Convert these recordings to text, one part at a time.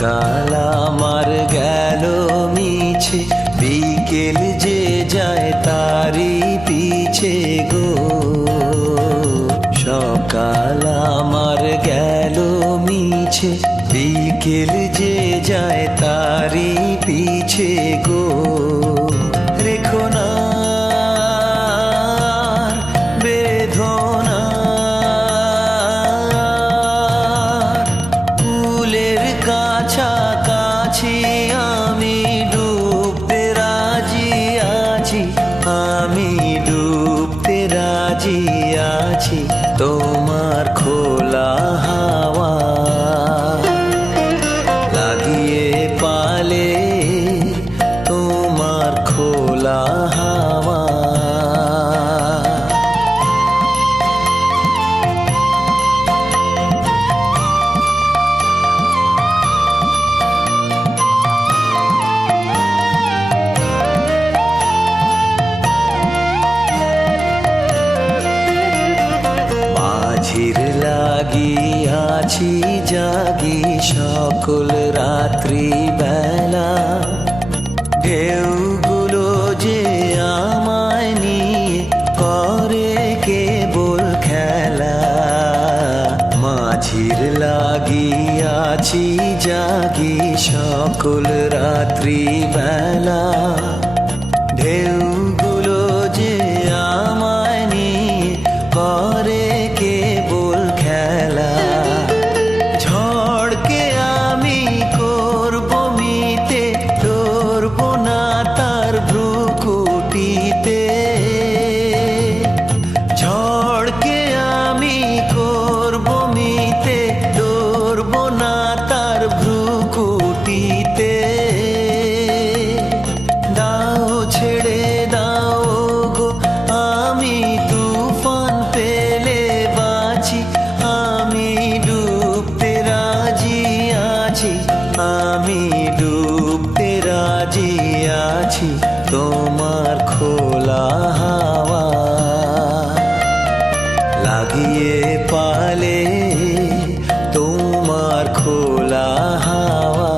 কাল আমার গেল মিছে, বিকেল যে যায় তারি পিছে গো। সকাল আমার গেল মিছে, বিকেল যে যায় তারি পিছে গো। রেখো না বেদনা, ফুলের কাছাকাছি আমি ডুবতে রাজি আছি, আমি ডুবতে রাজি আছি তোমার খোলা হাওয়া লাগিয়ে পালে, তোমার খোলা হাওয়া। মাঝির লাগি আছি জাগি সকল রাত্রি বেলা, ঢেউগুলো যে আমায় নিয়ে করে কেবল খেলা। মাঝির লাগি আছি জাগি সকল রাত্রি বেলা, ঢেউগুলো যে আমায় নিয়ে করে কেবল খেলা। ঝড় খোলা হাওয়া।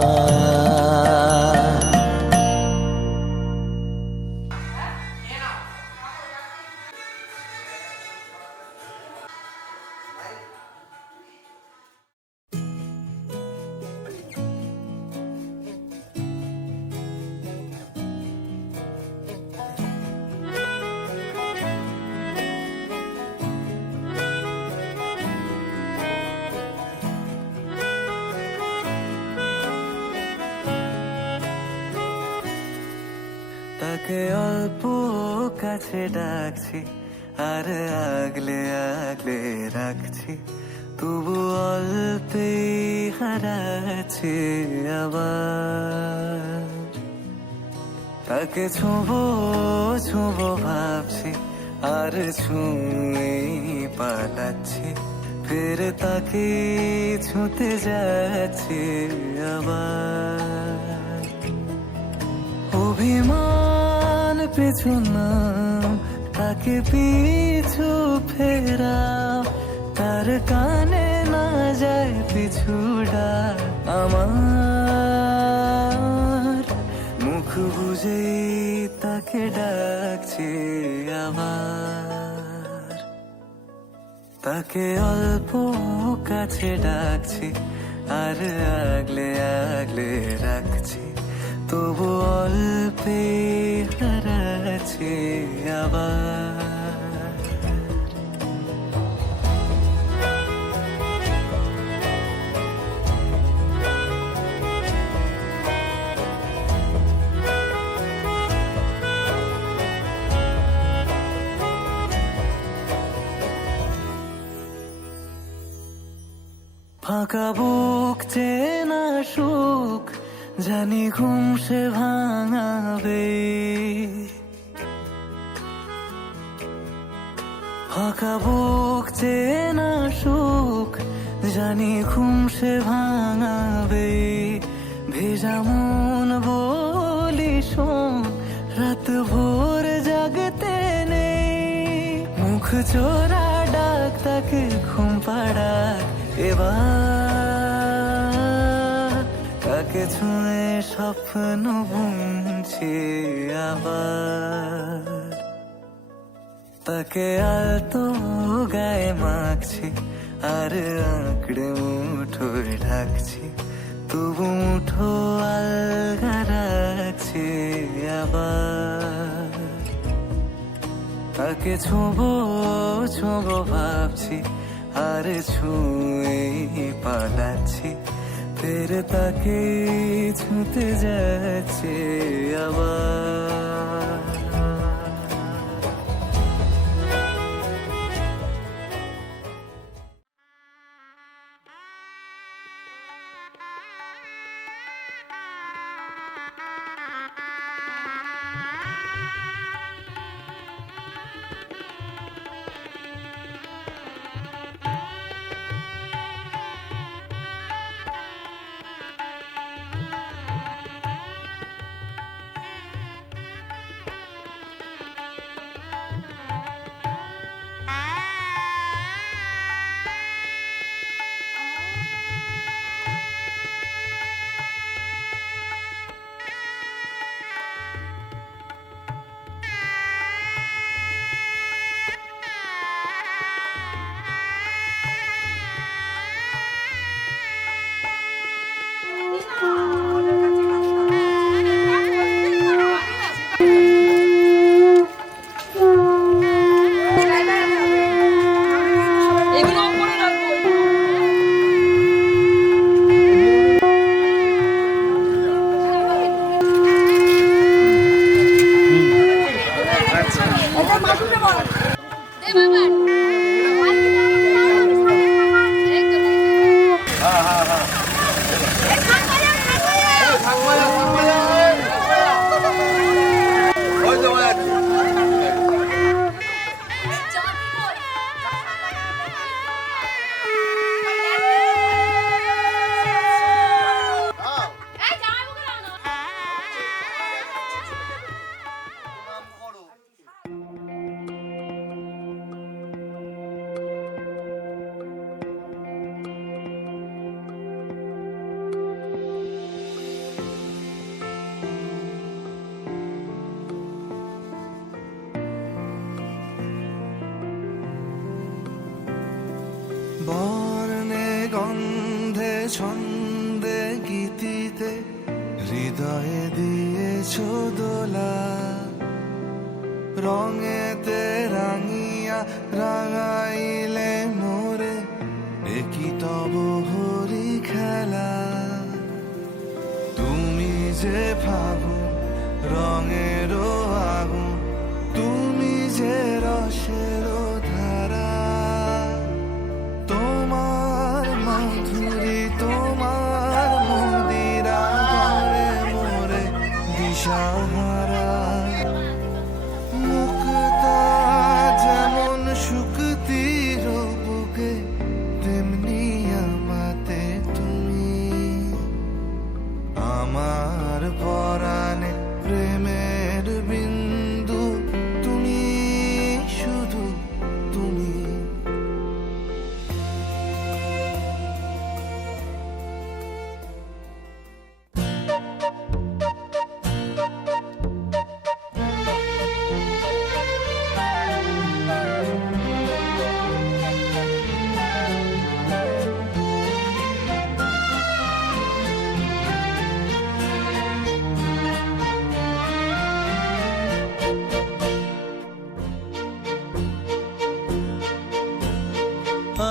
তাকে অল্প কাছে ডাকছি আর আগলে আগলে রাখছি, তবু অল্পে হারাচ্ছি আবার। তাকে ছোঁবো ছোঁবো ভাবছি আর ছুঁয়ে পালাচ্ছি, ফের তাকে ছুঁতে যাচ্ছি আবার। অভিমান পিছু নাম, তাকে পিছু ফেরাও, তার কানে না যায় পিছু ডাক আমার। মুখ বুঝে তাকে ডাকছি আবার। তাকে অল্প কাছে ডাকছি আর আগলে আগলে রাখছি, তবু অল্পে হারাচ্ছি আবার। ফাঁকা বুক চেনা সুখ জানি ঘুম সে ভাঙাবে, ফাঁকা বুক চেনা সুখ জানি ঘুম সে ভাঙাবে। ভেজা মন বলি শোন, রাত ভোর জাগতে নেই, মুখ চোরা ডাক তাকে ঘুম পাড়াক এবার। তাকে ছুঁয়ে স্বপ্ন বুনছি আবার। তাকে আলতো গায়ে মাখছি আর আঁকড়ে মুঠোয় ঢাকছি, তবু মুঠো আলগা রাখছি আবার। তাকে ছোঁবো ছোঁবো ভাবছি আর ছুঁয়ে পালাচ্ছি, ফের তাকে ছুঁতে যাচ্ছে আবার। ছন্দে গীতিতে হৃদয়ে দিয়েছ দোলা, রঙেতে রাঙিয়া রাঙাইলে মোরে, একই তব হরি খেলা। তুমি যে ফাগুন রঙেরও আগুন, তুমি যে রসের ধারা, তোমার মাধুরী তোমার মন্দিরা করে মোরে দিশাহারা। মুক্তা যেমন শুকতির বুকে, তেমনি আমাতে তুমি। আমার পরাণে প্রেমের বিন্দু, তুমি শুধু তুমি।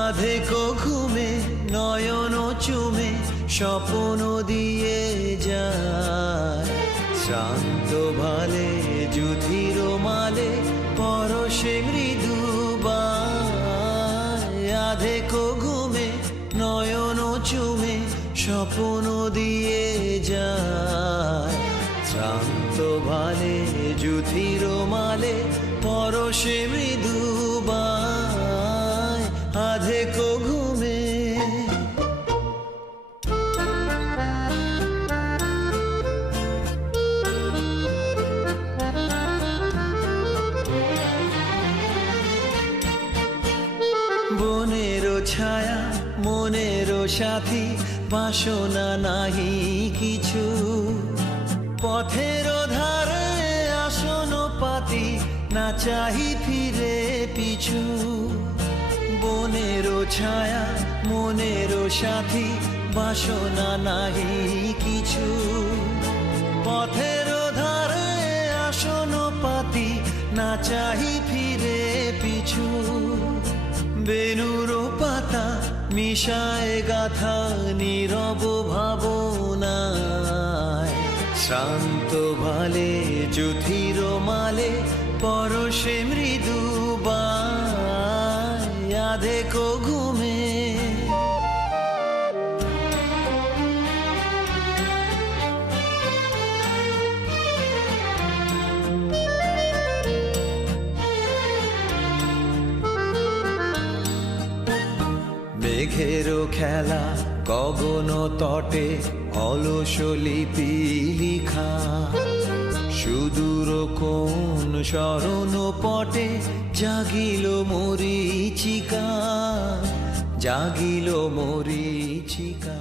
আধেকো ঘুমে নয়ন চুমে স্বপ্ন দিয়ে যায়, শান্ত ভালে যুধির মালে পরশে মৃদুবায়। আধেকো ঘুমে নয়ন চুমে স্বপ্ন দিয়ে যায়, শান্ত ভালে যুধির মালে পরশে মৃদুবায়। আধেকো ঘুমে বনেরও ছায়া মনেরও সাথী, বাসনা নাহি কিছু। পথের ধারে আসন পাতি, না চাহি ফিরে পিছু। বনেরও ছায়া মনেরও সাথী, বাসনা নাহি কিছু। পথের ধারে আসন পাতি, না চাহি ফিরে পিছু। বেনুর পাতা মিশায় গাথা নীরব ভাবনায়, শান্ত ভালে যুধির মালে পরশে মৃদুবায়। আধেকো ঘুমে মেঘেরও খেলা গগন তটে, অলস লিপি লিখা। সুদূর কোন শরণ পটে জাগিল মরীচিকা, জাগিল মরীচিকা।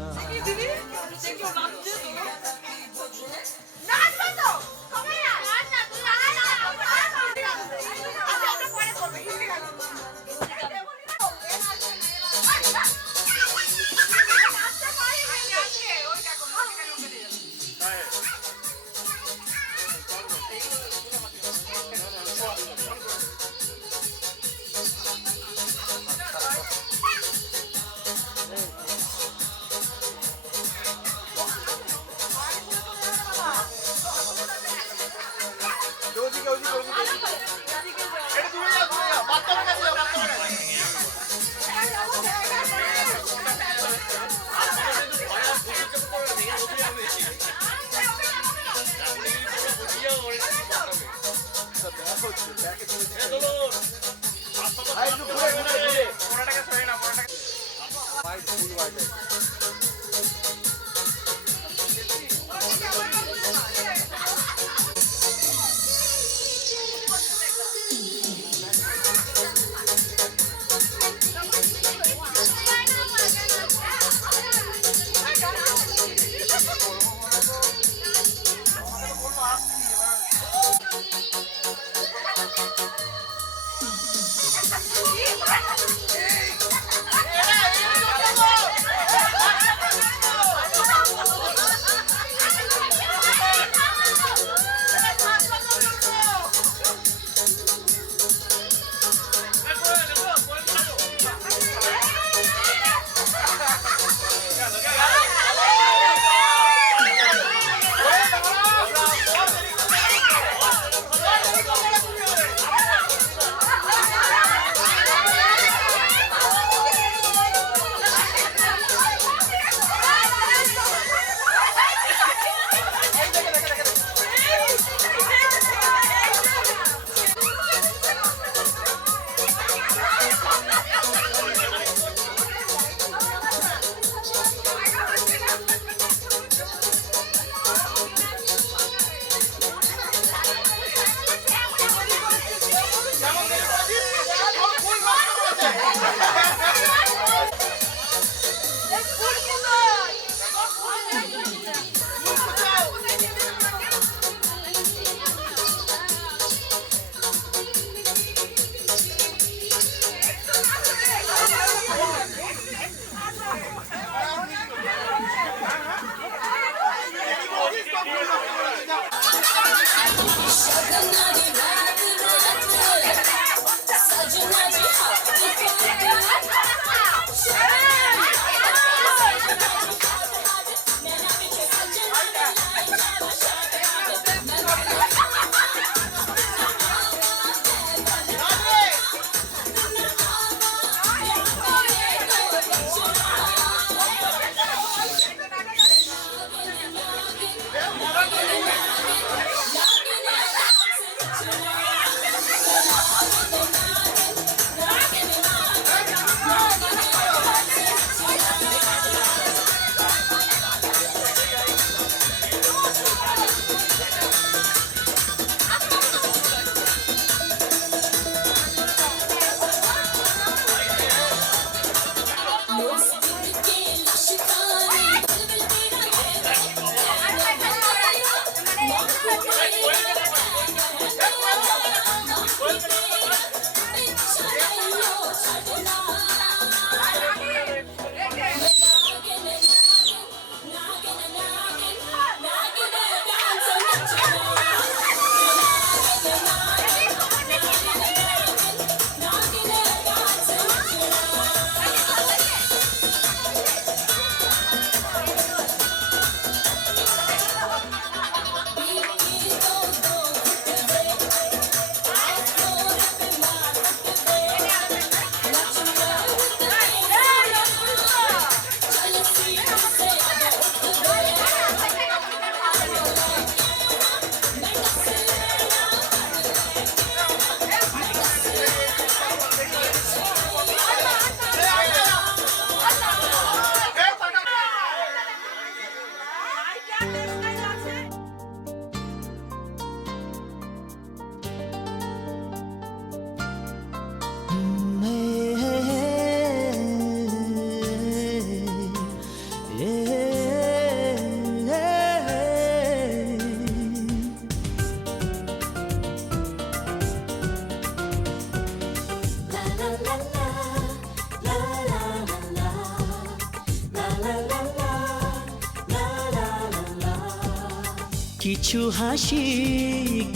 কিছু হাসি,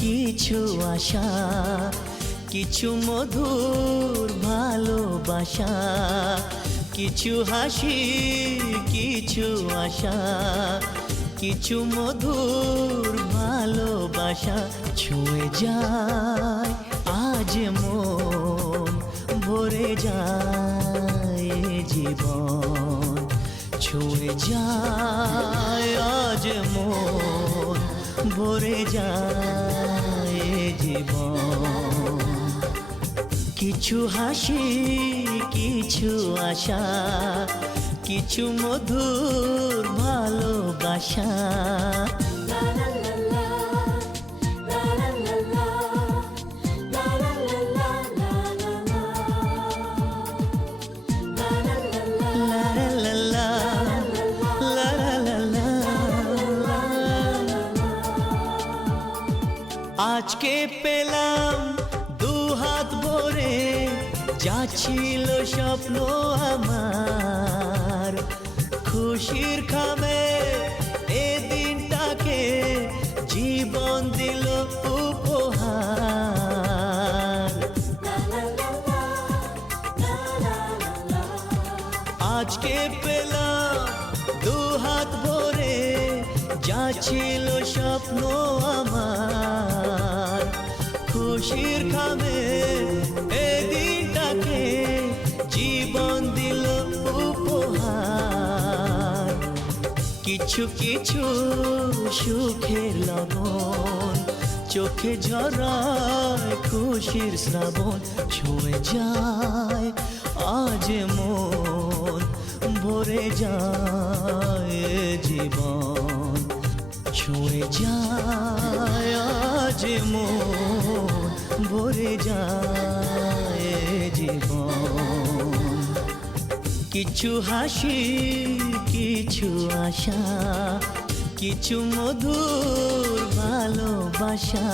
কিছু আশা, কিছু মধুর ভালোবাসা। কিছু হাসি, কিছু আশা, কিছু মধুর ভালোবাসা। ছুঁয়ে যায় আজ মন, ভরে যায় জীবন। ছুঁয়ে যায় আজ মন, ভরে যায় জীবন। কিছু হাসি, কিছু আশা, কিছু মধুর ভালোবাসা। আজকে পেলাম দু হাত ভরে, যা ছিল স্বপ্ন আমার। খুশির খামে এ দিনটাকে জীবন দিল উপহার। আজকে পেলাম দু হাত ভরে, যা ছিল স্বপ্ন আমার। খুশির খামে এ দিনটাকে জীবন দিল উপহার। কিছু কিছু সুখের লবণ, চোখে ঝরায় খুশির শ্রাবণ। ছুঁয়ে যায় আজ মন, ভরে যায় জীবন। ছুঁয়ে যায় আজ মন, ভরে যায় জীবন। কিছু হাসি, কিছু আশা, কিছু মধুর ভালোবাসা।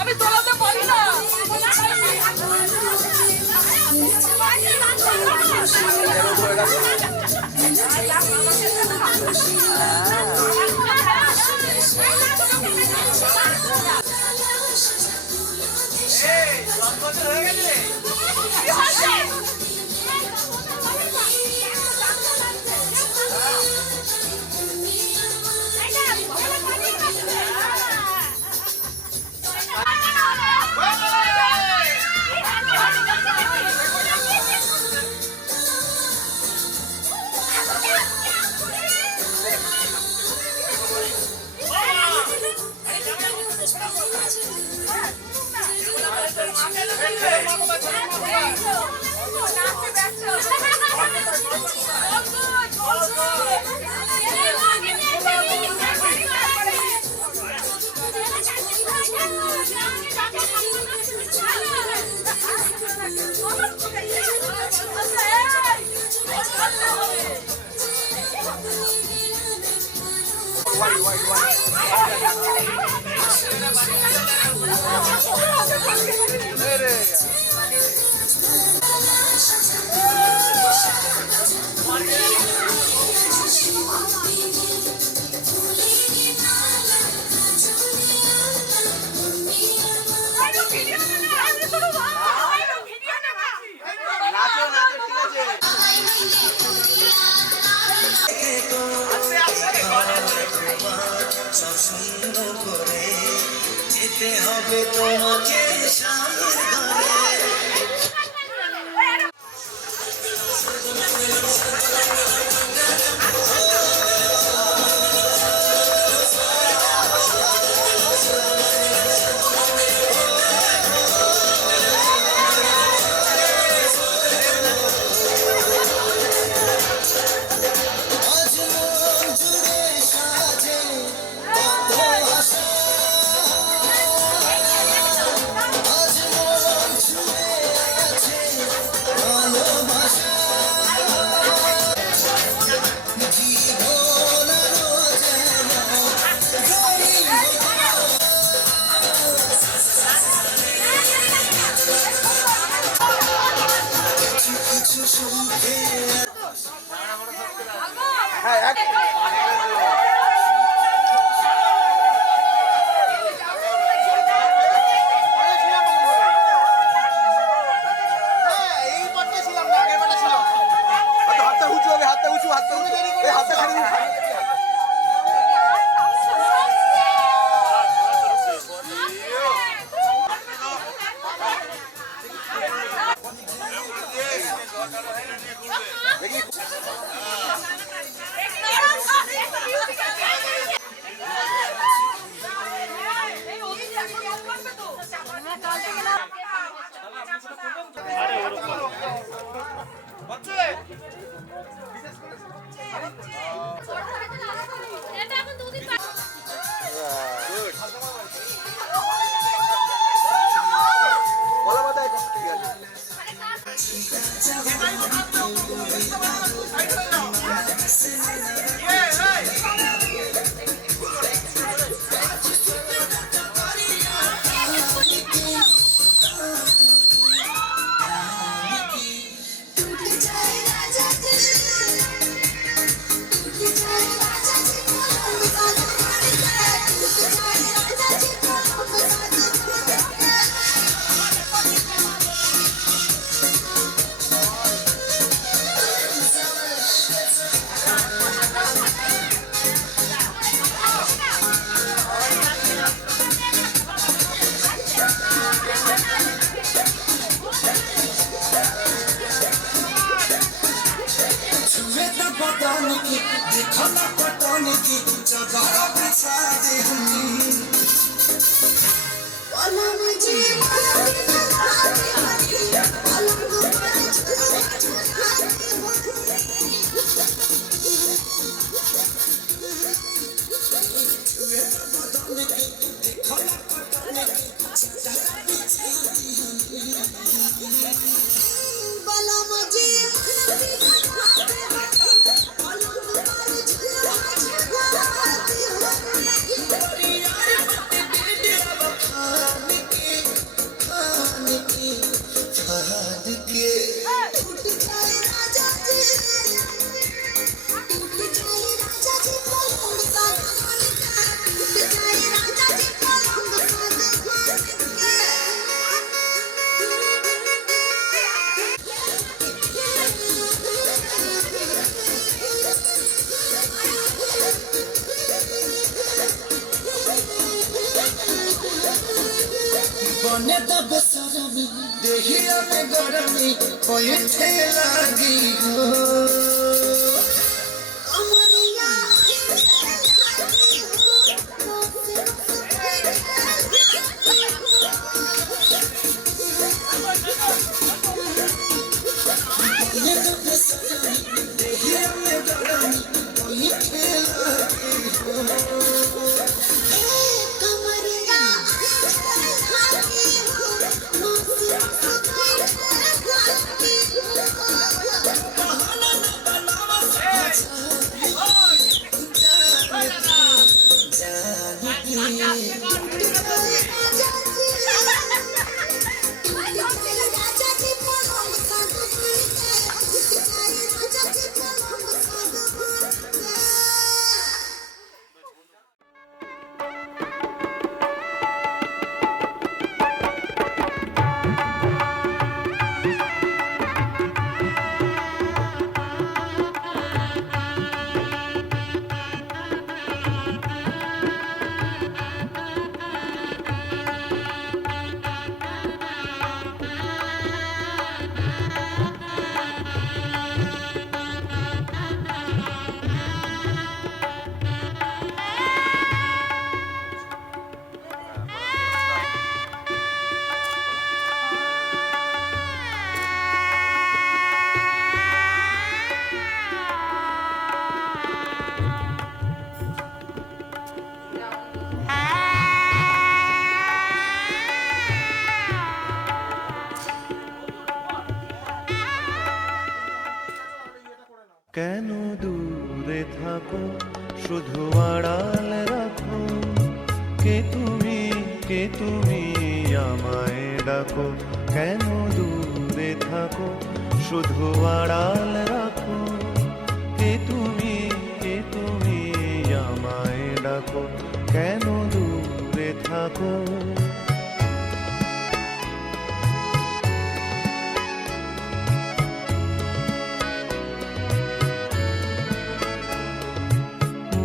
আমি তোলাতে পারি না। যেতে হবে তোমাকে স্বামীর ঘরে। बने तब सरमी देहिया में गरमी पैठे लागी हो अमरिया बने तब सरमी देहिया में गरमी पैठे लागी हो बहाना কেন দূরে থাকো শুধু আড়াল রাখো, কে তুমি আমায় ডাকো। কেন দূরে থাকো শুধু আড়াল রাখো, কে তুমি আমায় ডাকো। কেন দূরে থাকো।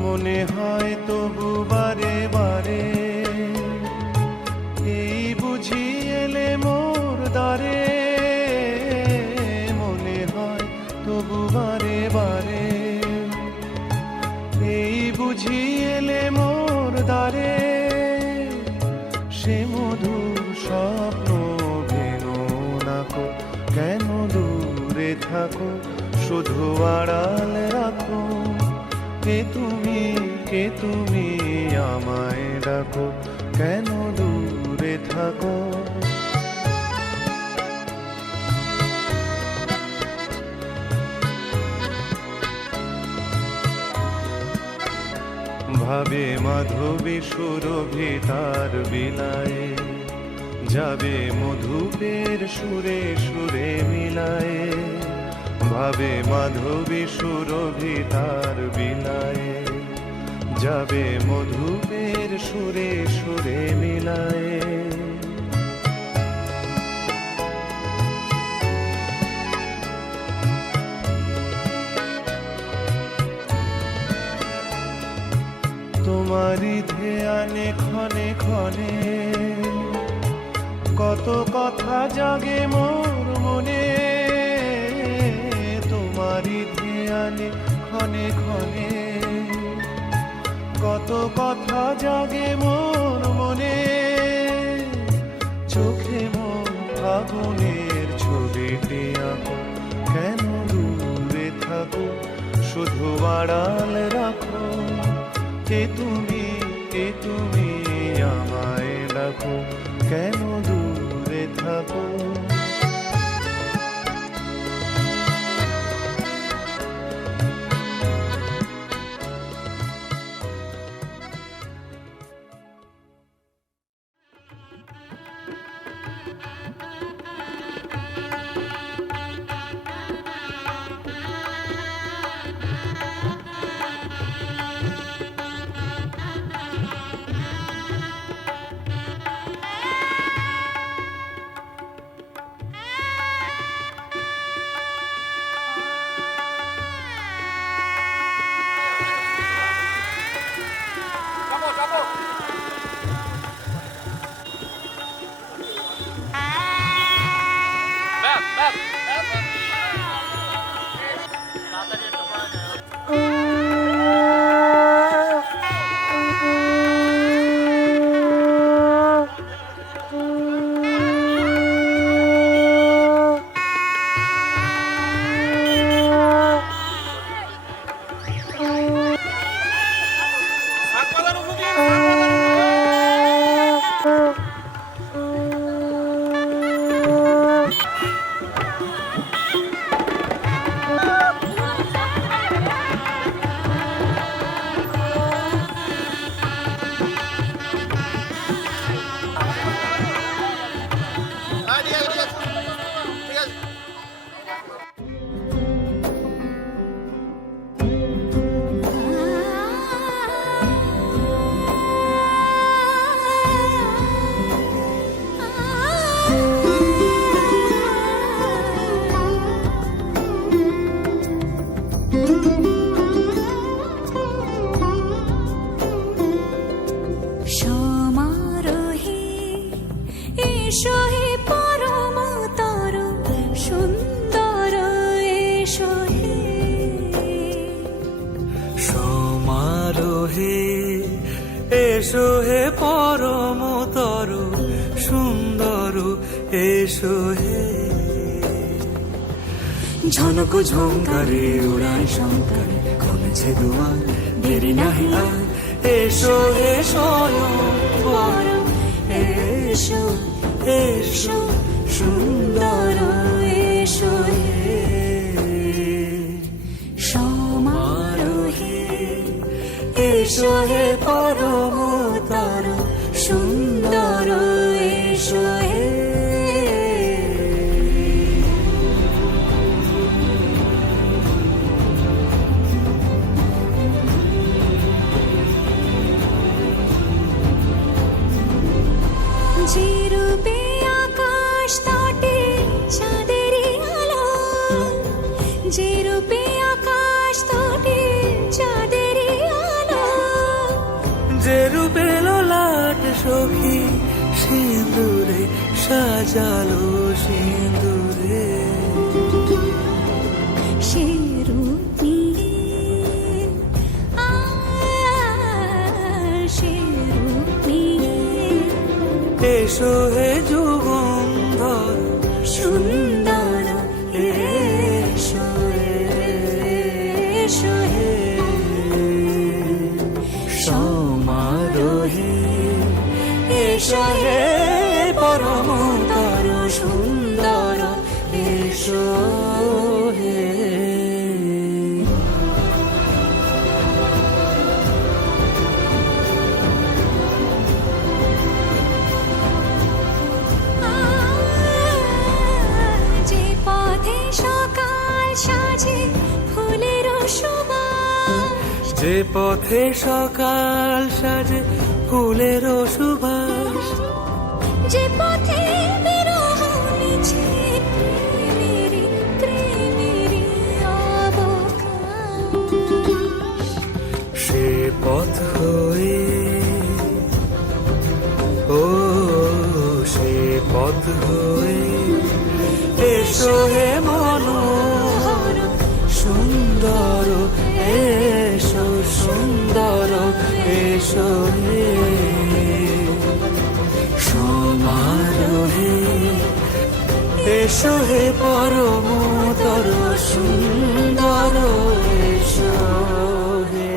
মনে হয় তবু বারে বারে এই বুঝি এলে মোর দ্বারে। মনে হয় তবু বারে বারে এই বুঝি এলে মোর দ্বারে। সে মধুর স্বপ্ন ভেঙো নাকো, কেন দূরে থাকো শুধু আড়াল রাখো। কে তুমি আমায় ডাকো, কেন দূরে থাকো। ভাবে মাধবী সুরভি তার বিলায়ে, যাবে মধুপের সুরে সুরে মিলায়ে। ভাবে মাধবী সুরভি তার বিলায়ে, যাবে মধুপের সুরে সুরে মিলায়ে। তোমারি ধ্যানে ক্ষণে ক্ষণে কত কথা জাগে মোর মনে। তোমারি ধ্যানে ক্ষণে ক্ষণে কত কথা জাগে মোর মনে। চোখে মোর ফাগুনের ছবিটি আঁকো, কেন দূরে থাকো শুধু আড়াল রাখো। কে তুমি আমায় ডাকো, কেন দূরে থাকো। সমারোহে এসো হে পরমতর সুন্দর এসো হে ঝনক ঝঙ্কারে উড়ায় শঙ্কারে খুলেছে দুয়ার দেরি নাহি আর এসো হে স্বয়ং বর এসো এসো সুন্দর এসো হে সমারোহে এসো হে পরমতর সুন্দর এসো হে যে রূপে আকাশ তটে চাঁদেরই আলো, যে রূপে আকাশ তটে চাঁদেরই আলো, যে রূপে ললাট সখী সিঁদুরে সাজালো সিঁদুরে সে রূপ নিয়ে সে রূপ নিয়ে এসো হে যুগন্ধর সুন্দর এসো এসো হে সমারোহে এসো হে পরমতর সুন্দর এসো হে যে পথে সকাল সাজে ফুলের সুবাস, যে পথে সকাল সাজে ফুলের সুবাস যে পথে বিরহ নিচে প্রেমেরই প্রেমেরই অবকাশ, সে পথ হয়ে ও সে পথ হয়ে এসো হে মনোহর সুন্দর এসো সুন্দর এসো হে সমারোহে এসো হে পরমতর সুন্দর এসো হে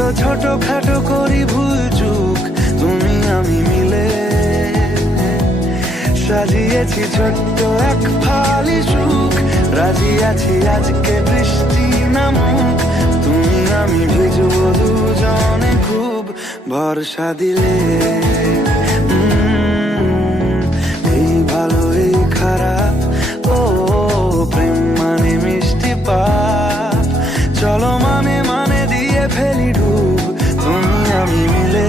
চলো ছোটখাটো করি ভুল চুক তুমি আমি মিলে, সাজিয়েছি ছোট্ট এক ফালি সুখ, রাজি আছি আজকে বৃষ্টি নামুক, তুমি আমি ভিজবো দুজনে খুব ভরসা দিলে। এই ভালো এই খারাপ, ও প্রেম মানে মিষ্টি পাপ, চলো মানে মানে দিয়ে ফেলি ডুব তুমি আমি মিলে।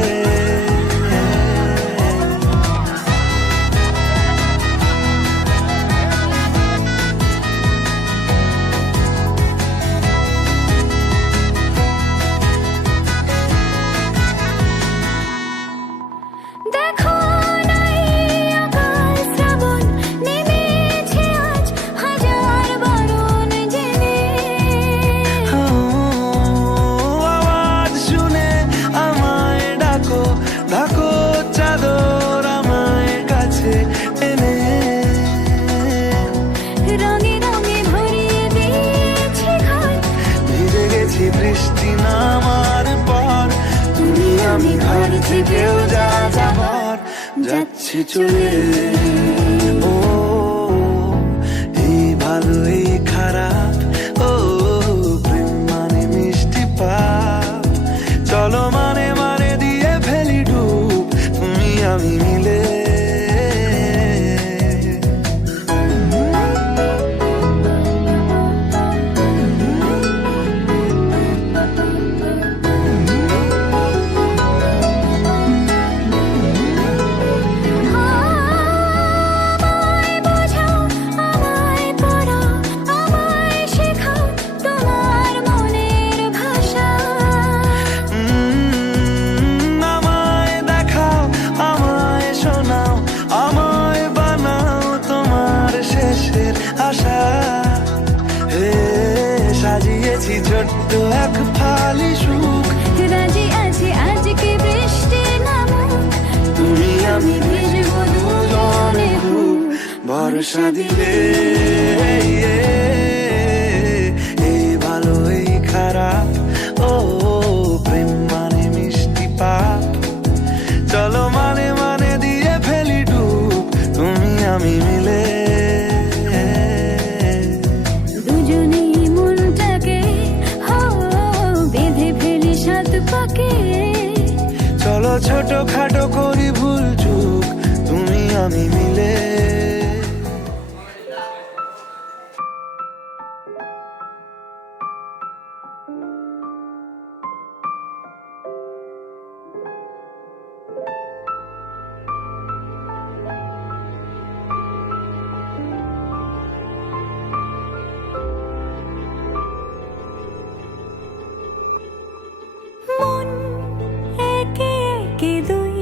দেখো নাই আকাল শ্রাবণ নেমেছে আজ হাজার বারণ জেনে, আওয়াজ শুনে আমায় ডাকো ডাকো চাদর আমায় কাছে এনে, রঙে রঙে ভরিয়ে দিয়েছি ঘর, ভিজে গেছি বৃষ্টি নামার পর, তুমি আমি ঘর থেকেও যা যাবার যাচ্ছি চলে। ও এই ভালো এই খারাপ, ও প্রেম মানে মিষ্টি পাপ, চলো মানে মানে দিয়ে ফেলি ডুব তুমি আমি মিলে। আমায় বোঝাও আমায় পড়াও আমায় শেখাও তোমার মনের ভাষা, আমায় দেখাও আমায় শোনাও আমায় বানাও তোমার শেষের আশা, হে সাজিয়েছি ছোট্ট এক ফালি সুখ, রাজি আছি আজকে বৃষ্টি নামুক, তুমি আমি ভিজবো দুজনে খুব ভরসা দিলে। এই ভালো এই খারাপ, ও প্রেম মানে মিষ্টি পাপ, চলো মানে মানে দিয়ে ফেলি ডুব তুমি আমি মিলে। দুজনেই মনটাকে বেঁধে ফেলি সাত পাকে, চলো ছোটখাটো করি ভুল চুক তুমি আমি মিলে। মন একে একে দুই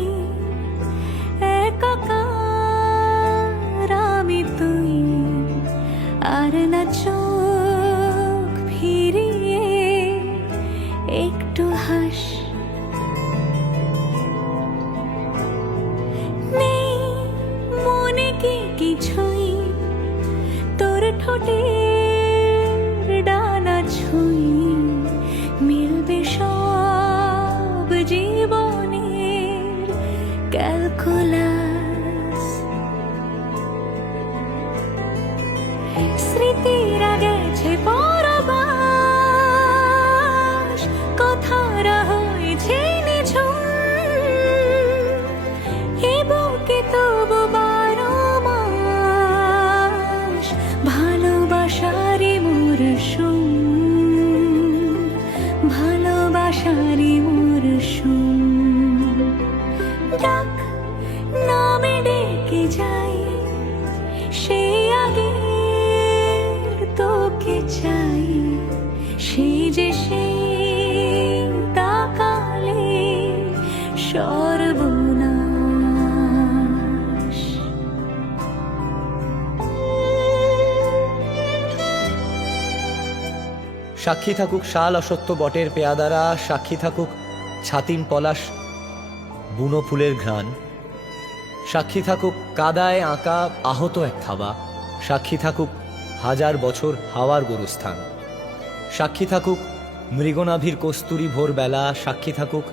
একাকার আমি তুই, আর না চোখ ফিরিয়ে একটু হাস, নেই মনে কি কিছুই তোর ঠোঁটের ডানা ছুঁই, মিলবে সব জীবনের ক্যালকুলাস, স্মৃতিরা গেছে পরবাস, কথারা হয়েছে নিঝুম, এ বুকে তবু 12 মাস ভালোবাসারই মরশুম, ভালোবাসারই মরশুম, ডাক নামে ডেকে যাই সেই আগের তোকে চাই, সেই যে সেই তাকালে সর্বনাশ। সাক্ষী থাকুক শাল অসত্য বটের পেয়াদারা, সাক্ষী থাকুক ছাতিম পলাশ বুনো ফুলের ঘ্রাণ, সাক্ষী থাকুক কাদায় আঁকা আহত এক থাবা, সাক্ষী থাকুক হাজার বছর হাওয়ার গোরস্থান, সাক্ষী থাকুক মৃগনাভির কস্তুরী ভোরবেলা, সাক্ষী থাকুক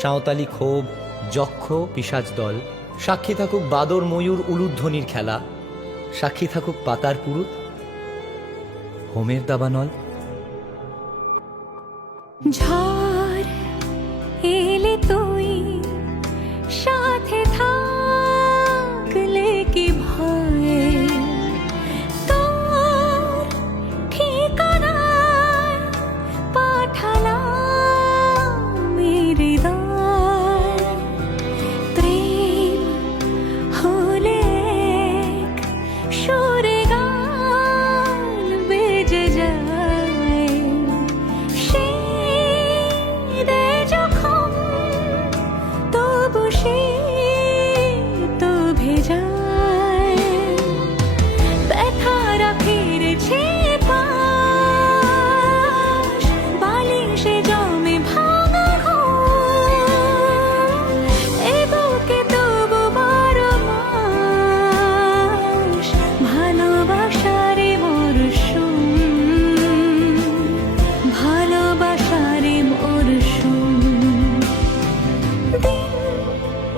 সাঁওতালি ক্ষোভ, যক্ষ পিশাচ দল, সাক্ষী থাকুক বাদর ময়ূর উলুধ্বনির খেলা, সাক্ষী থাকুক পাতার পুরুত, হোমের দাবানল। ঝড় এলে তুই সাথে থাকলে কি ভয়, তোর ঠিকানায় পাঠালাম হৃদয়। প্রেম হলে এক সুরে গান বেজে যায়, শীতে যখন তবু শীত ভেজায়। ব্যথারা ফিরেছে পাশ, বালিশে জমে ভাঙা ঘুম, এ বুকে তবু বারো মাস ভালোবাসারে মরশুম, ভালোবাসারে মরশুম। দিন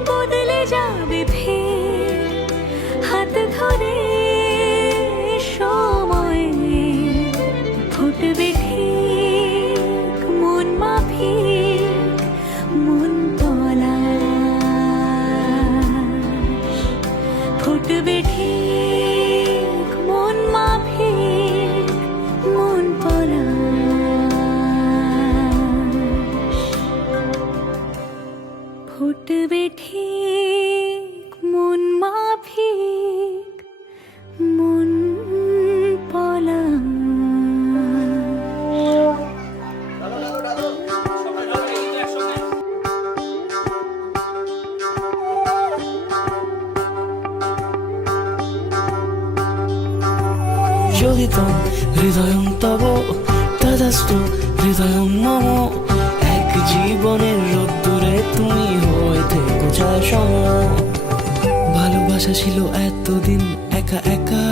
বদলে যাবে ফের হাত ধরে সময়ে, ফুটবে ঠিক মন মাফিক মন পলাশ, ফুটবে ঠিক মন মাফিক মন পলাশ, ফুটবে ঠিক মন মাফিক মন পলাশ। যোগিতং হৃদয়ং তব তদাস্তু হৃদয়ং মম, এক জীবনের রোদ্দুরে তুমি হয়ে থেকো চায় সম। ভালোবাসা ছিল এতদিন একা একা,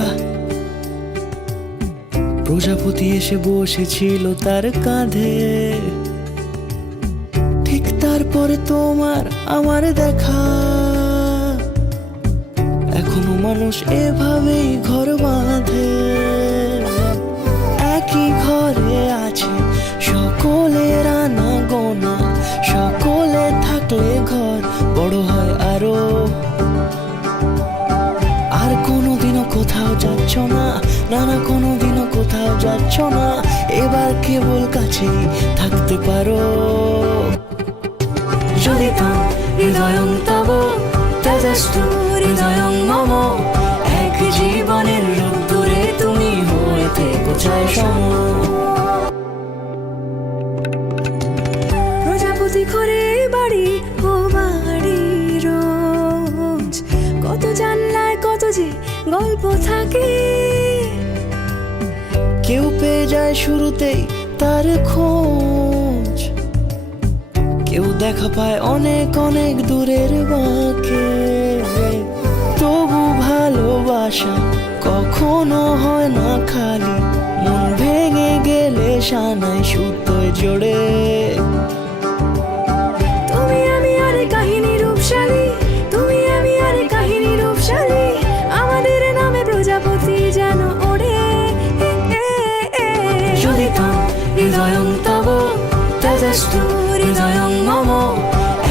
প্রজাপতি এসে বসেছিল তার কাঁধে, ঠিক তারপরে তোমার আমার দেখা। এখনো মানুষ এভাবেই ঘর বাঁধে, একই ঘরে আছে সকলের আনা গোনা, সকলে থাকলে ঘর বড় হয় আরো। আর কোনোদিনও কোথাও যাচ্ছ না, না না কোনোদিনও কোথাও যাচ্ছ না, এবার কেবল কাছেই থাকতে পারো। যদি তাম হৃদয়ং তব তদাস্তু হৃদয়ং মম, এক জীবনের রোদ্দুরে তুমি হয়ে থেকো চায় সম। প্রজাপতি ঘরে বাড়ি ও বাড়ি রোজ, কত জানলায় কত যে গল্প থাকে। কেউ পেয়ে যায় শুরুতেই তার খোঁজ, কেউ দেখা পায় অনেক অনেক দূরের বাঁকে। তবু ভালোবাসা কখনো হয় না খালি, মন ভেঙে গেলে সানায় সুতোয় জোড়ে। তুমি আমি আর কাহিনী রূপশালী, তুমি আমি আর কাহিনী রূপশালী, আমাদের নামে প্রজাপতি যেন ওড়ে। যদি তাম হৃদয়ং তব তদাস্তু হৃদয়ং মম,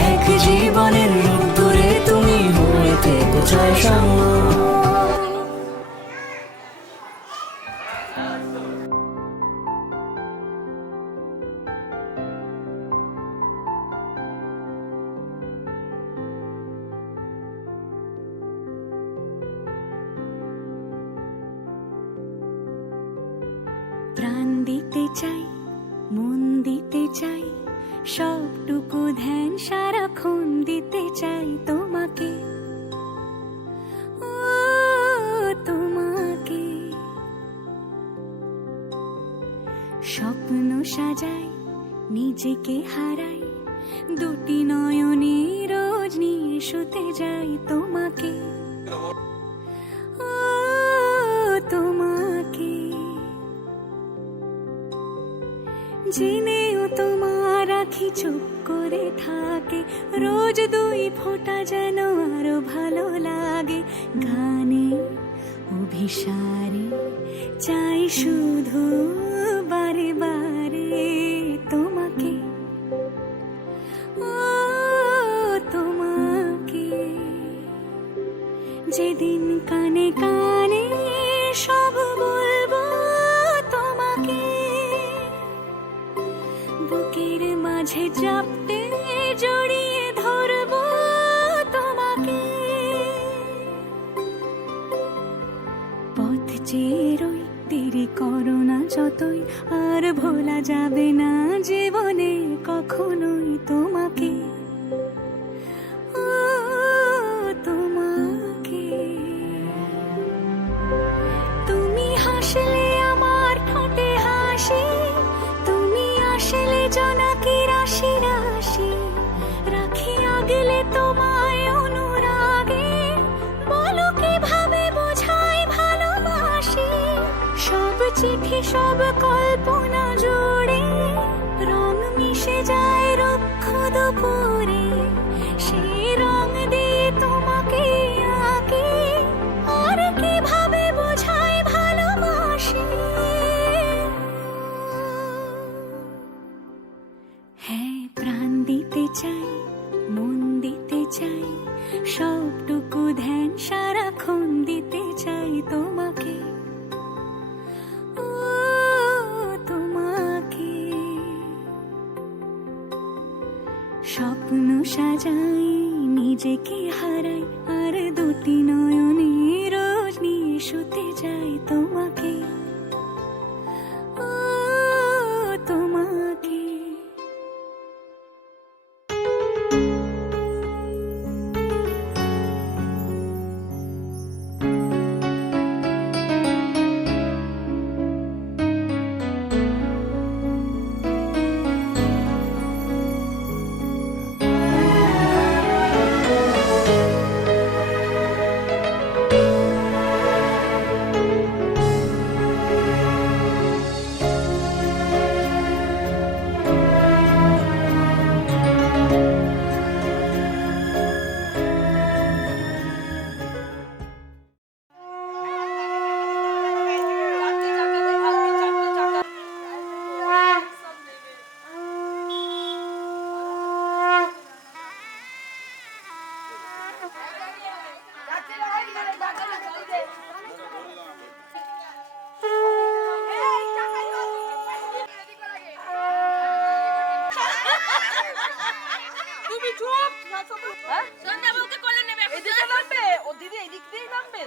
এক জীবনের রোদ্দুরে তুমি হয়ে থেকো চায় সম। প্রাণ দিতে চাই, মন দিতে চাই, সবটুকু ধ্যান সারাক্ষণ দিতে চাই তোমাকে, ও তোমাকে। স্বপ্ন সাজাই, নিজেকে হারাই, দুটি নয়নে রোজ নিয়ে শুতে যাই তোমাকে, ও তোমাকে। জেনে পাখি চুপ করে থাকে, রোজ দুই ফোঁটা যেন আরো ভালো লাগে। গানে অভিসারে চাই শুধু বারে বারে তোমাকে, ও তোমাকে। যেদিন কানে কানে সব বলবো তোমাকে, বুকের মাঝে চাপতে জড়িয়ে ধরবো তোমাকে। পথ চেয়ে রই, দেরি করো না যতই, আর ভোলা যাবে না জীবনে কখনোই তোমাকে, ও তোমাকে। তুমি হাসলে আমার ঠোঁটে হাসি, তুমি আসলে জোনাকি রাশি রাশি, রাখি আগলে তোমায় অনুরাগে, বলো কিভাবে বোঝাই ভালোবাসি। সব চিঠি সব কল্পনা জুড়ে রং মিশে যায় রুক্ষ দুপুরে, সেই রং দিয়ে তোমাকে আঁকি, আর কিভাবে বোঝাই ভালোবাসি। হ্যাঁ, প্রাণ দিতে চাই, মন দিতে চাই, সবটুকু ধ্যান সারাক্ষণ দিতে চাই তোমাকে, ও তোমাকে। স্বপ্ন সাজাই, নিজেকে হারাই, আর দুটি নয়নে রোজ নিয়ে শুতে যাই তোমাকে, ও তোমাকে। তুমি চুপ। হ্যাঁ, সন্ধ্যা বলতে কোলে নেবে, এদিকে নামবে, ও দিদি এদিক দিয়ে নামবে।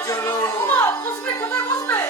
মা বসবে কোথায় বসবে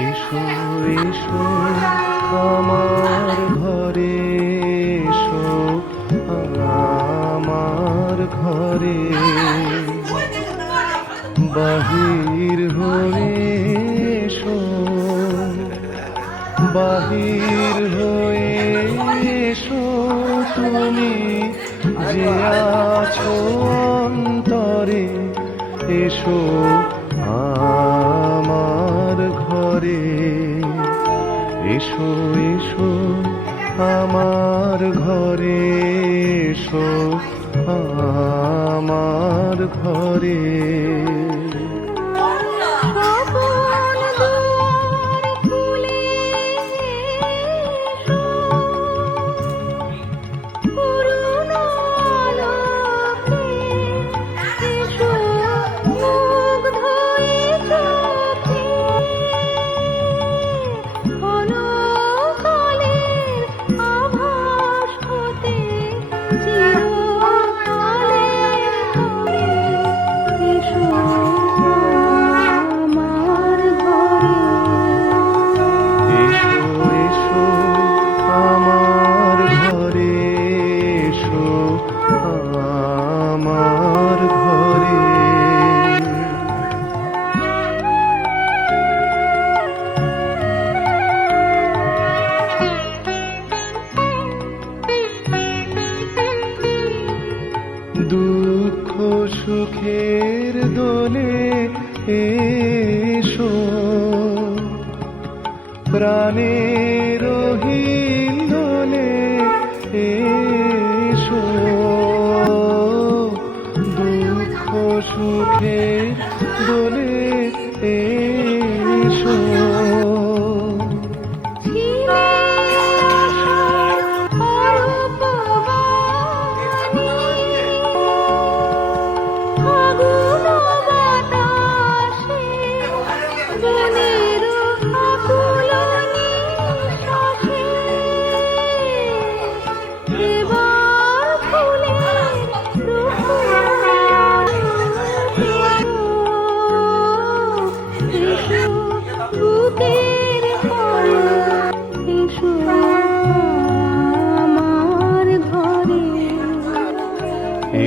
এসো এসো আমার ঘরে এসো আমার ঘরে বাহির হয়ে এসো বাহির হয়ে এসো তুমি যে আছো অন্তরে এসো আমার ঘরে এসো এসো আমার ঘরে এসো আমার ঘরে দুঃখ সুখের দোলে এসো প্রাণের হিন্দোলে এসো দুঃখ সুখের দোলে এসো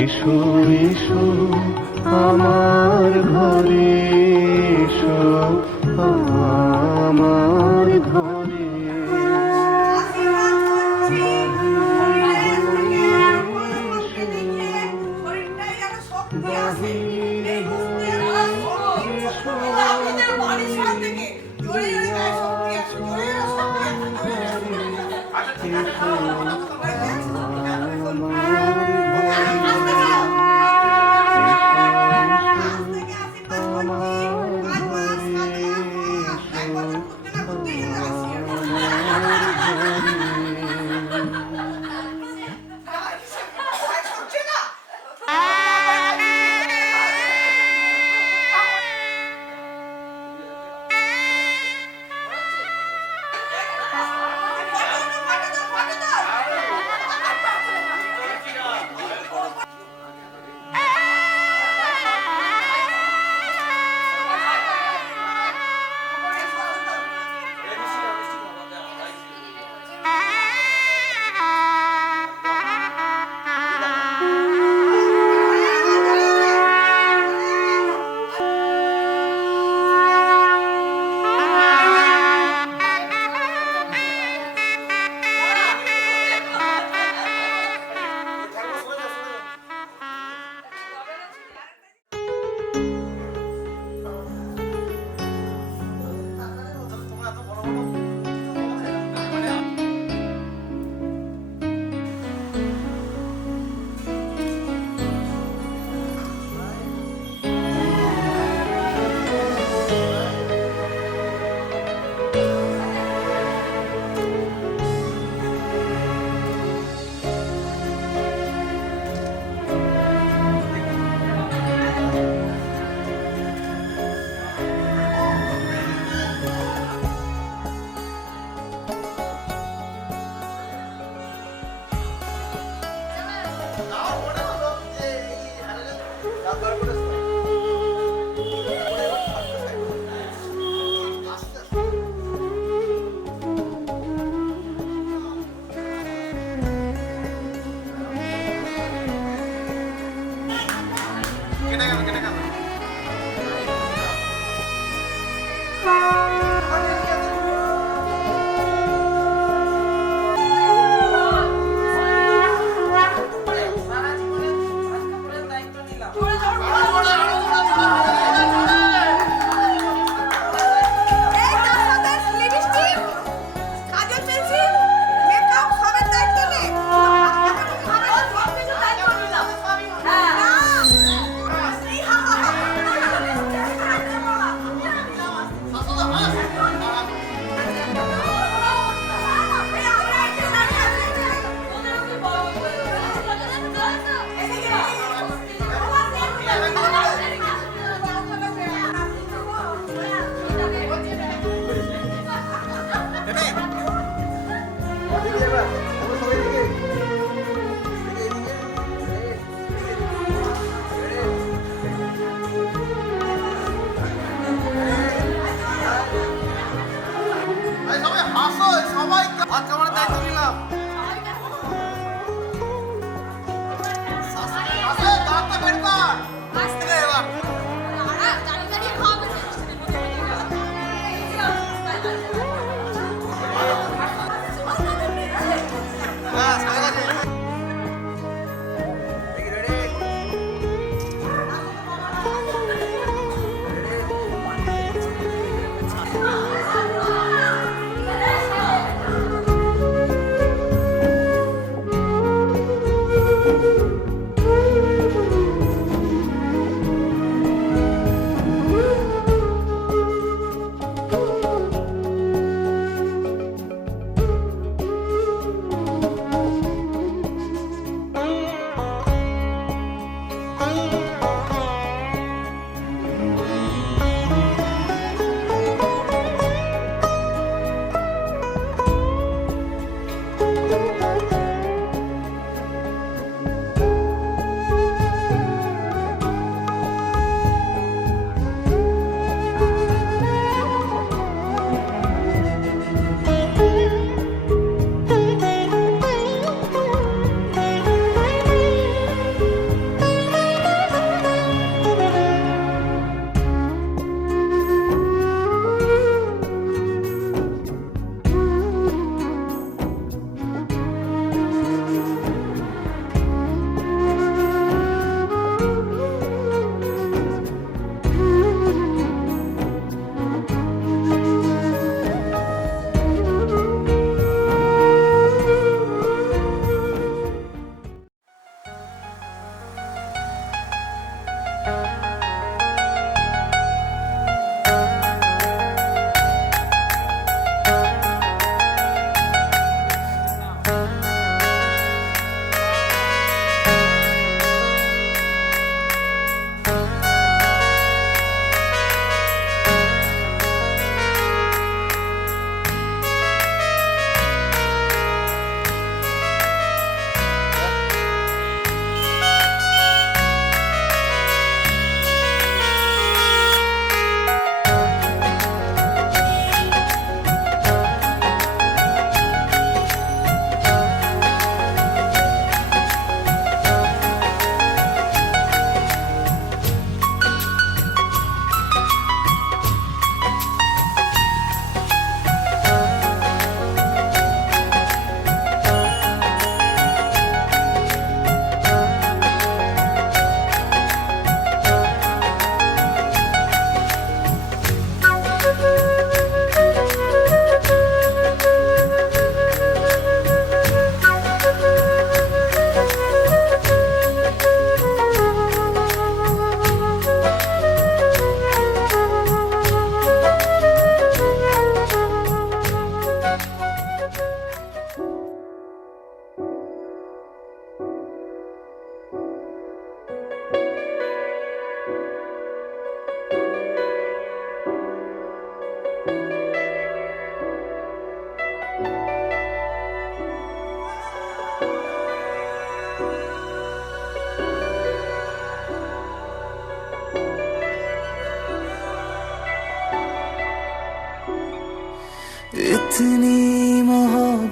এসো এসো আমার ঘরে, এসো আমার ঘরে।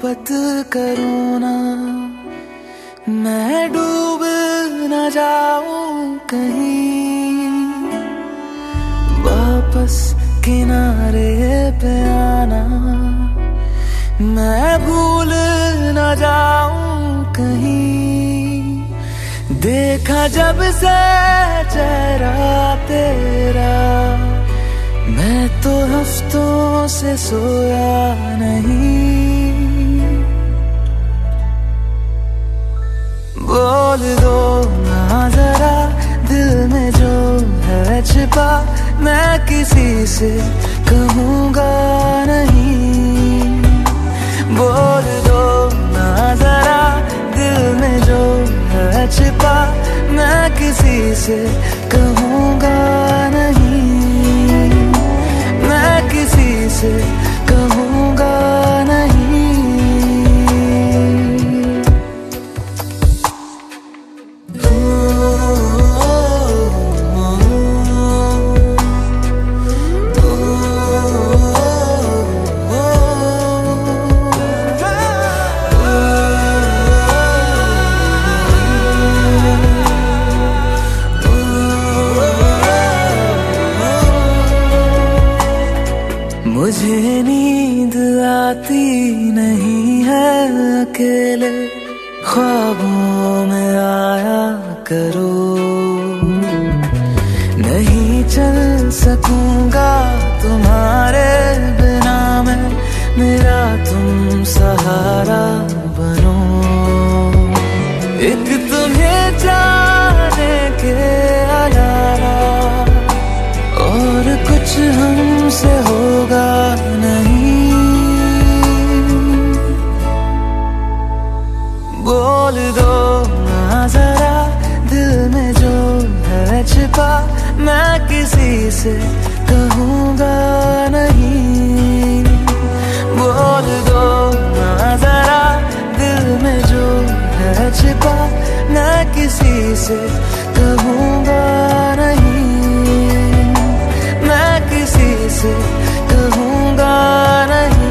मोहब्बत करूँ ना, मैं डूब न जाऊं कहीं, वापस किनारे पे आना, मैं भूल न जाऊं कहीं। देखा जब से चेहरा तेरा, मैं तो हफ्तों से सोया नहीं। बोल दो ना जरा दिल में जो है छिपा, मैं किसी से कहूँगा नहीं। बोल दो ना जरा दिल में जो है छिपा, मैं किसी से कहूँगा नहीं, मैं किसी से कहूँगा नहीं। मुझे नींद आती नहीं है अकेले, ख्वाबों में आया करो। नहीं चल सकूंगा तुम्हारे बिना मैं, मेरा तुम सहारा बनो। एक तुम्हें जाने के अलावा और कुछ हमसे होगा नहीं। बोल दो ना जरा दिल में जो है छिपा, मैं किसी से कहूँगा नहीं। बोल दो ना जरा दिल में जो है छिपा, मैं किसी से कहूँगा नहीं, मैं किसी से कहूँगा नहीं।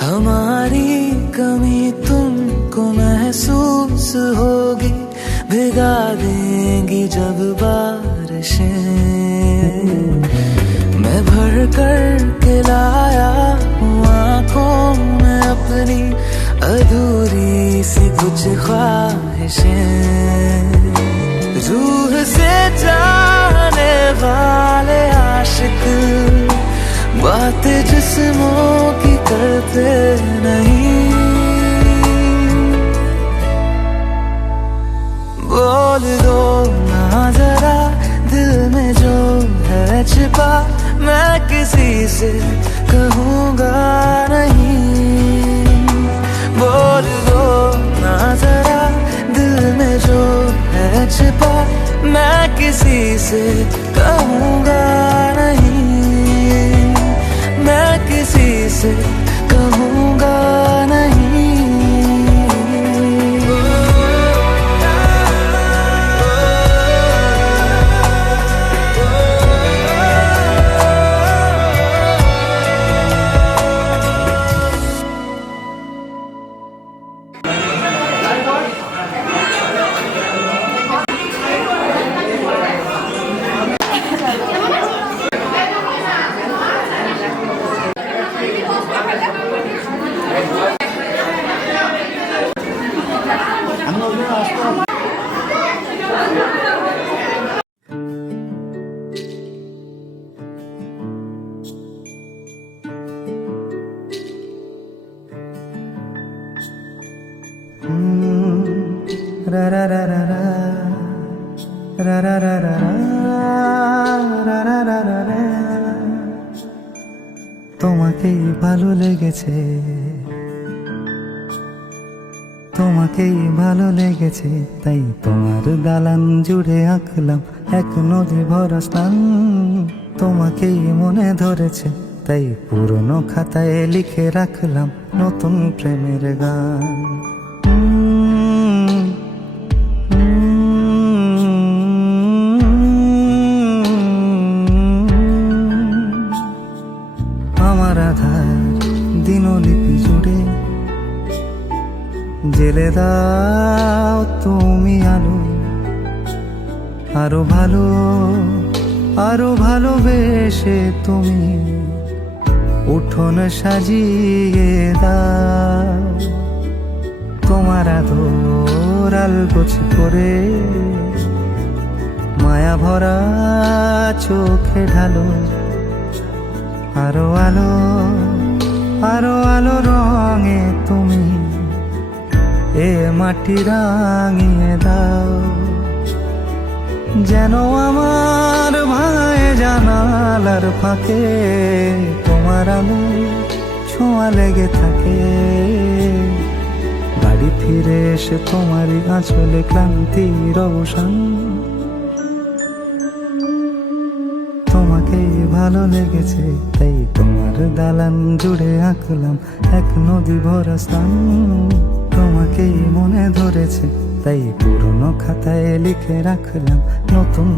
हमारी कमी तुमको महसूस होगी, भिगा देंगी जब बारिशें। मैं भर कर के लाया हूँ आँखों में अपनी अधूरी सी कुछ ख्वाहिशें। रूह से जाने वाले आशिक बातें जिस्मों की करते नहीं। बोल दो ना जरा दिल में जो है छिपा, मैं किसी से कहूँगा नहीं। बोल दो ना जरा दिल में जो है छिपा, मैं किसी से कहूँगा नहीं, मैं किसी से कहूँगा नहीं। তোমাকেই ভালো লেগেছে, তোমাকেই ভালো লেগেছে, তাই তোমার দালান জুড়ে আঁকলাম এক নদী ভরা স্নান। তোমাকেই মনে ধরেছে, তাই পুরনো খাতায় লিখে রাখলাম নতুন প্রেমের গান। আমার আধার দিনলিপি জুড়ে জেলে দাও তুমি আলো, আরো ভালো আরো ভালোবেসে তুমি উঠোন সাজিয়ে দাও। তোমার আদর আলগোছ করে মায়া ভরা চোখে ঢালো, আরো আলো আরো আলো রঙে তুমি এ মাটি রাঙিয়ে দাও। যেন আমার ভাঙায় জানালার ফাঁকে তোমার আলো ছোঁয়া লেগে থাকে। বাড়ি ফিরে এসে তোমারই আঁচলে ক্লান্তির অবসান। তোমাকেই ভালো লেগেছে, তাই তোমার দালান জুড়ে আঁকলাম এক নদী ভরা স্থান। তোমাকেই মনে ধরেছে, তাই পুরনো খাতায় লিখে রাখলাম নতুন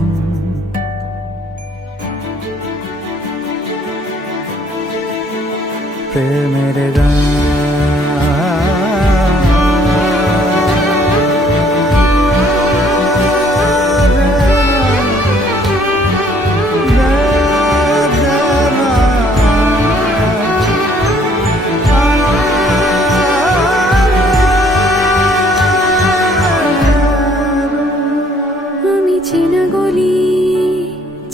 প্রেমের গান। আমি চেনা গলি,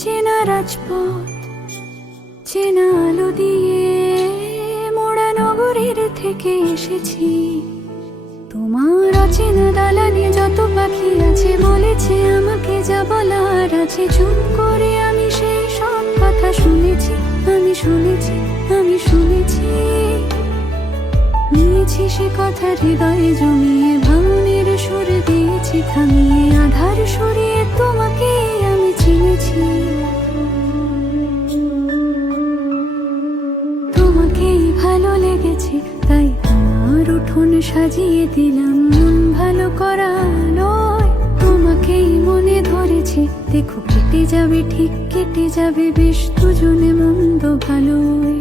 চেনা রাজপথ, চেনা আলো দিয়ে মোড়া নগরীর থেকে এসেছি। তোমার অচেনা দালানে যত পাখি আছে বলেছে আমাকে যা বলার আছে। চুপ করে আমি সেই সব কথা শুনেছি, আমি শুনেছি, আমি শুনেছি। নিয়েছি সে কথা হৃদয়ে জমিয়ে, ভাঙনের সুর দিয়েছি থামিয়ে। আধার সরিয়ে তোমাকে আমি চিনেছি, তোমাকেই ভালো লেগেছে, তাই তোমার উঠোন সাজিয়ে দিলাম মন ভালো করা নয়। তোমাকেই মনে ধরেছে, দেখো কেটে যাবে, ঠিক কেটে যাবে বেশ দুজনে মন্দ ভালোই।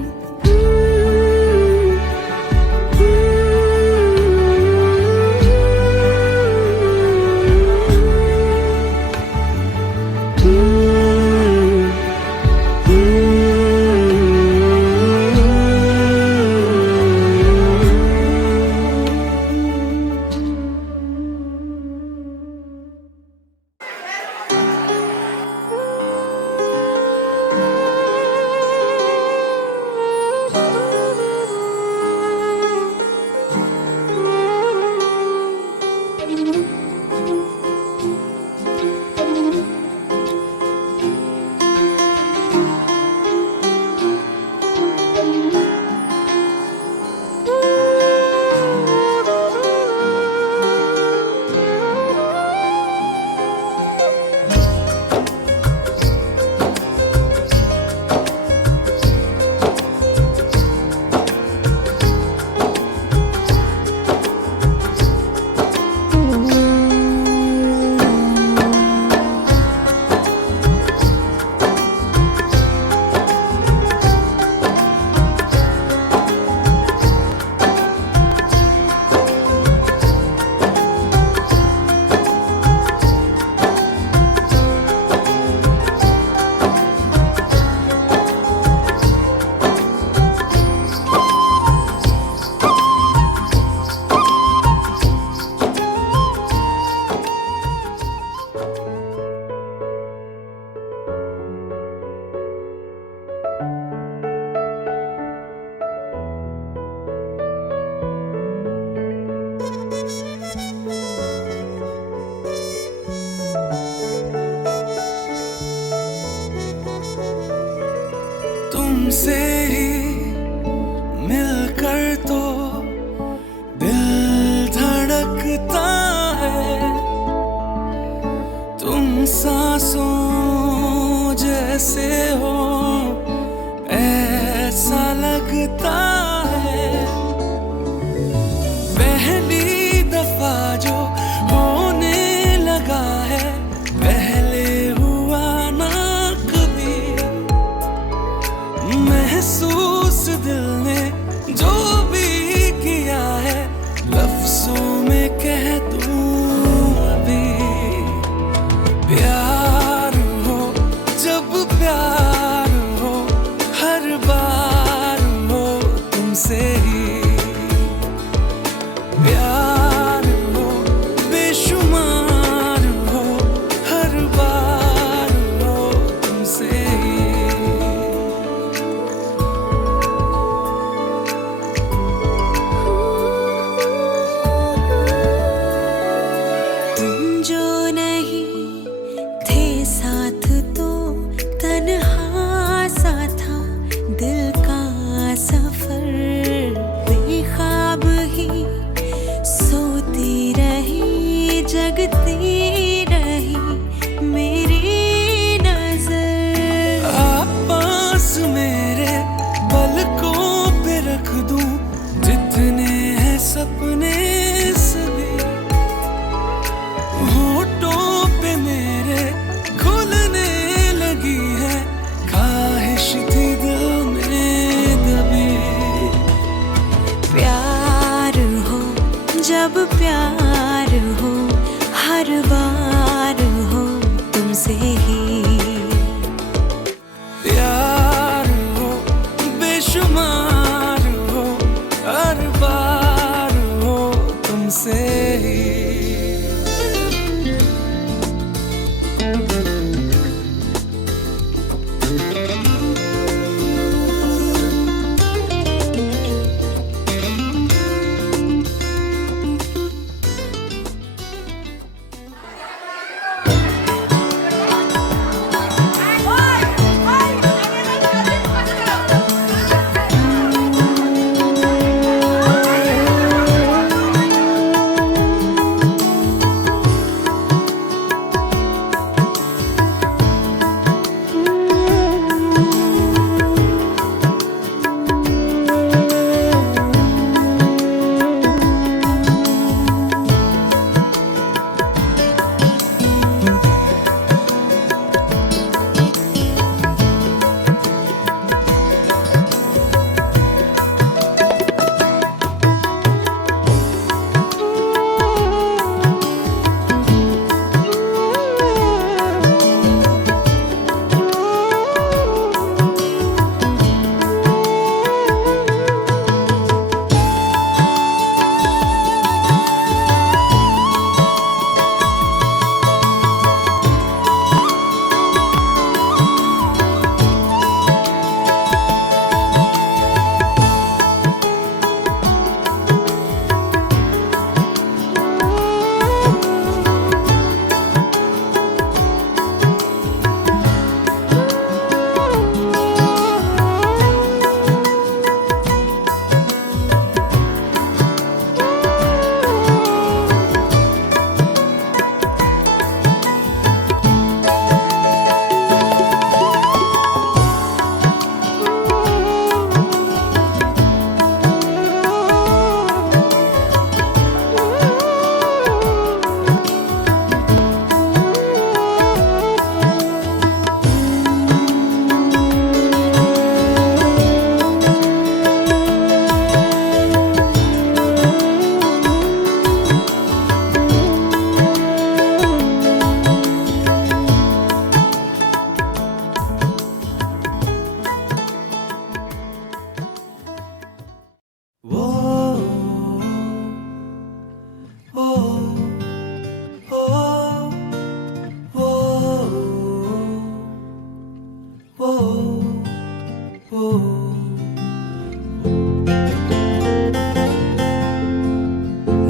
तुमसे ही जो होने लगा है पहले हुआ ना कभी। महसूस दिल ने जो भी किया है लफ्जों में कह दूं अभी। प्यार हो जब प्यार हो हर बार हो तुमसे ही। प्यार हो बेशुमार हो हर बार हो तुमसे ही। तुम जो नहीं थे साथ तो तन्हा सा था दिल का सफर। बेख्वाब ही सोती रही जगती रही मेरी नजर। आप पास मेरे पलकों पे रख दूं जितने हैं सपने सभी। होठों पे मेरे खुलने लगी है ख्वाहिश थी दिल में दबी। प्यार हो जब प्यार हो हर बार हो तुमसे ही। प्यार हो बेशुमार हो हर बार हो तुमसे ही।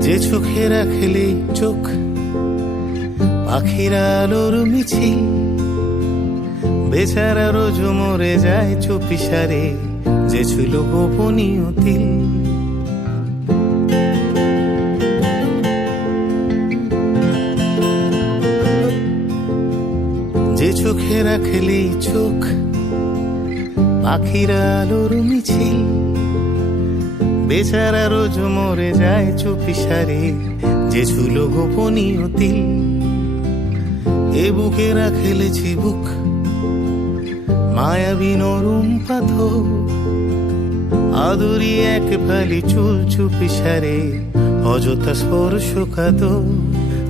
যে চোখে রাখলে চোখ পাখির আলোর মিছিল, বেচারা রোজ মরে যায় চুপিসারে, যে ছিল গোপনীয় তিল। যে চোখে রাখলে চোখ পাখির আলোর মিছিল, বেচারা রোজ মরে যায় চুপিসারে, যে ছিল গোপনীয় তিল। এ বুকে রাখেলেছি বুক মায়াবী নরম পাথর, আদুরি এক ফালি চুল চুপি সারে অযথা স্পর্শ কাতর।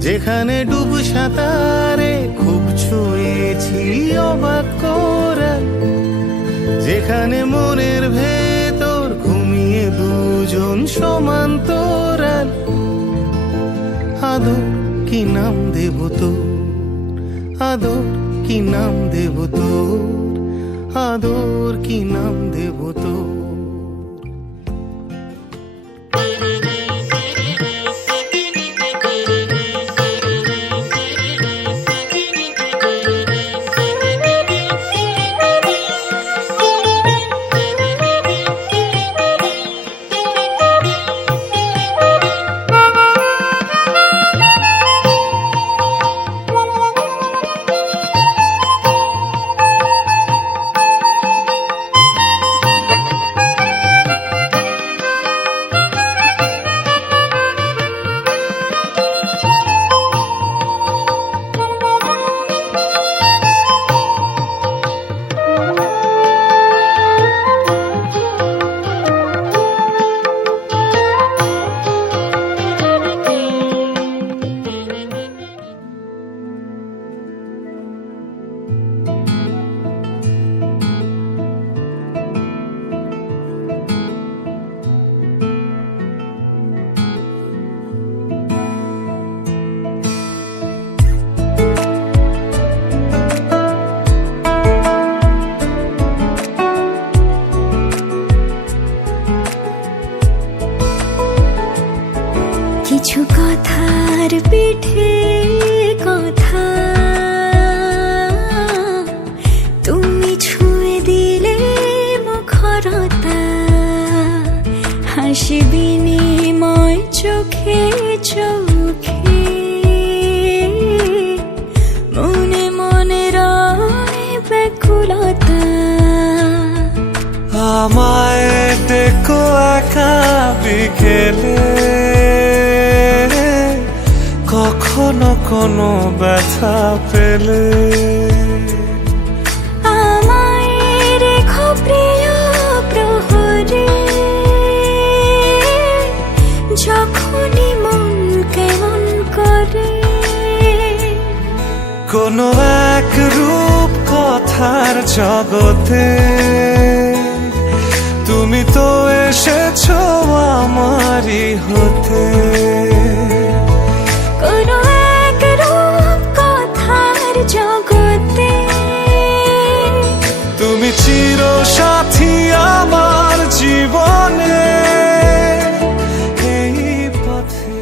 যেখানে ডুব সাঁতারে খুব ছুঁয়েছি অবাক করা, যেখানে মনের ভেতর ঘুমিয়ে দুজন সমান্তরাল। আদর কি নাম দেব তোর, আদর কি নাম দেব তোর, আদর কি নাম দেব তোর। কিছু কথার পিঠে কথা তুমি ছুঁয়ে দিলে মুখরতা, হাসি বিনিময় চোখে চোখে, মনে মনে রয় ব্যাকুলতা। আমায় দেখো একা বিকেলে, কখনো কোনো ব্যথা পেলে। আমায় রেখো প্রিয় প্রহরে, যখনই মন কেমন করে। কোনো এক রূপ কথার জগতে তুমি তো এসেছো আমারই হতে। কোনো এক রূপ কথার জগতে তুমি চির সাথী আমার জীবনে এই পথে।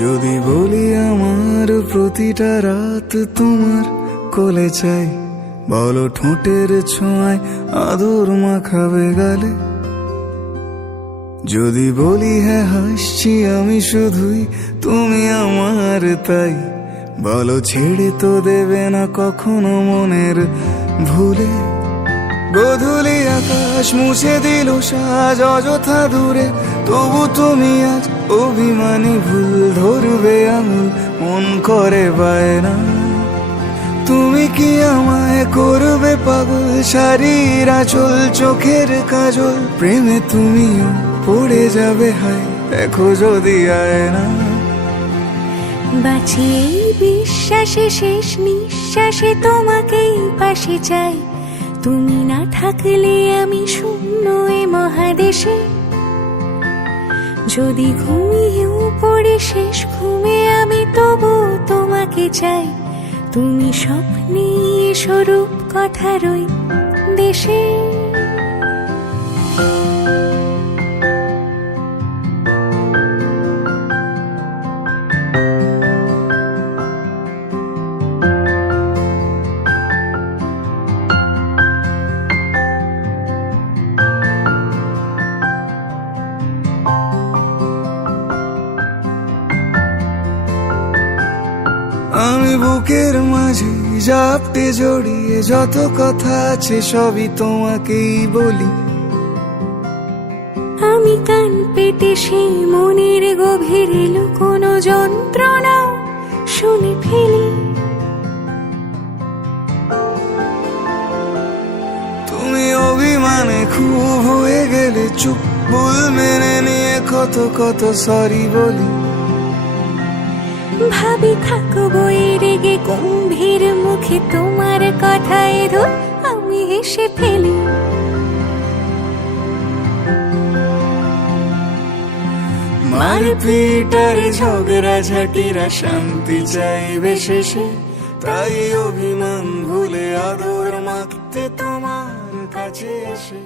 যদি বলি আমার প্রতিটা রাত তোমার কোলে চাই, বলো ঠোঁটের ছোঁয়ায় আদর মাখাবে গালে। যদি বলি হ্যাঁ হাসছি আমি শুধুই, তুমি আমার তাই, বলো ছেড়ে তো দেবে না কখনো মনের ভুলে। গোধূলি আকাশ মুছে দিল সাজ অযথা দূরে, তবু তুমি আজ অভিমানী ভুল ধরবে আঙুল, মন করে বায়না। তুমি কি আমায় করবে পাগল, শাড়ির আঁচল চোখের কাজল, প্রেমে তুমিও পড়ে যাবে হায় দেখো যদি আয়না। বাঁচি এই বিশ্বাসে শেষ নিঃশ্বাসে তোমাকেই পাশে চাই, তুমি না থাকলে আমি শূন্য এ মহাদেশে। যদি ঘুমিয়েও পড়ে শেষ ঘুমে আমি তবু তোমাকে চাই, তুমি স্বপ্নে স্বরূপ কথারই দেশে। আমি বুকের মাঝে জাপটে জড়িয়ে যত কথা আছে সবই তোমাকেই বলি। আমি কান পেতে সেই মনের গভীরে লুকোনো যন্ত্রণা শুনে ফেলি। তুমি অভিমানে খুব হয়ে গেলে চুপ, ভুল মেনে নিয়ে কত কত সরি বলি। ভাবি থাকবো এই রেগে গম্ভীর মুখে তোমার কথায় ধর আমি হেসে ফেলি। মারপিট আর ঝগড়া ঝাঁটিরা শান্তি চাইবে শেষে, তাই অভিমান ভুলে আদর মাখতে তোমার কাছে এসে।